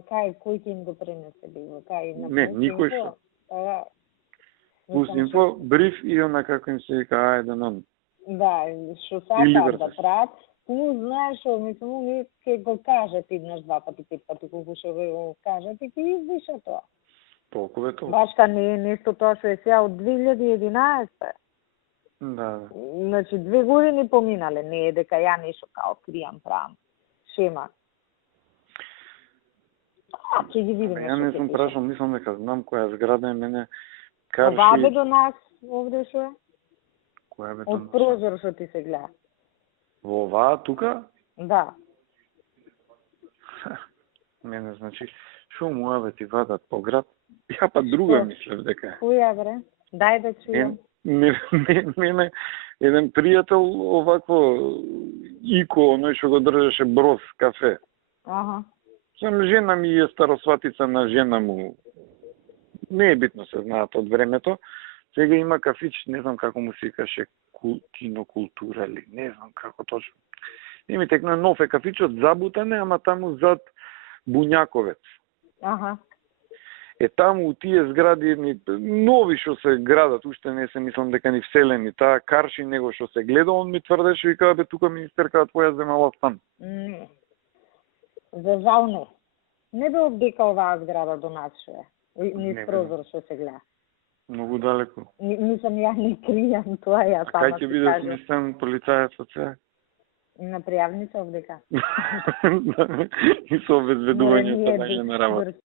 кој ќе им го пренесе било? Кај на Не, никој што. Пуснифо, бриф и она како им се вика, ајде нам. Да, што сакаат да прават. Ну, знаеш, мислам, ми ќе го кажат еднаш, два пати, пет пати, колку што го кажат и ќе извиша тоа. Толку е тоа. Башка не е нешто тоа што е сега од 2011. Да. Значи, 2 години поминале, не е дека ја нешто као кријам, правам. Шема. Ќе ги видиме. Ја не сум прашал, мислам дека знам која зграда е мене. Карши... Ова бе до нас, овде што е? Која бе до нас? Од прозор што ти се гледа. Во оваа тука? Да. Мене, значи, шо му бе ти вадат по град? Ја па друга мислев дека е. Која бре? Дај да чујам. Мене еден пријател овакво ико, оној што го држеше Броз кафе. Аха. Сам жена ми е старосватица на жена му. Не е битно, се знаат од времето. Сега има кафич, не знам како му се викаше, кинокултура или не знам како точно. И ми текна нов е кафичот, забутане, ама таму зад Буњаковец. Аха. Е таму у тие згради нови што се градат, уште не се мислам дека ни вселени, таа Карши него што се гледа, он ми тврдеше и каде бе тука министерката твоја земала стан. Не. За жал не. Не бе обдека оваа зграда до нас што е. Низ прозор што се гледа. Многу далеко. Нисам ја не кријам тоа, ја сама. Кај ќе биде сместен полицајецот сега? На пријавница обдека. И со обезбедувањето на работа.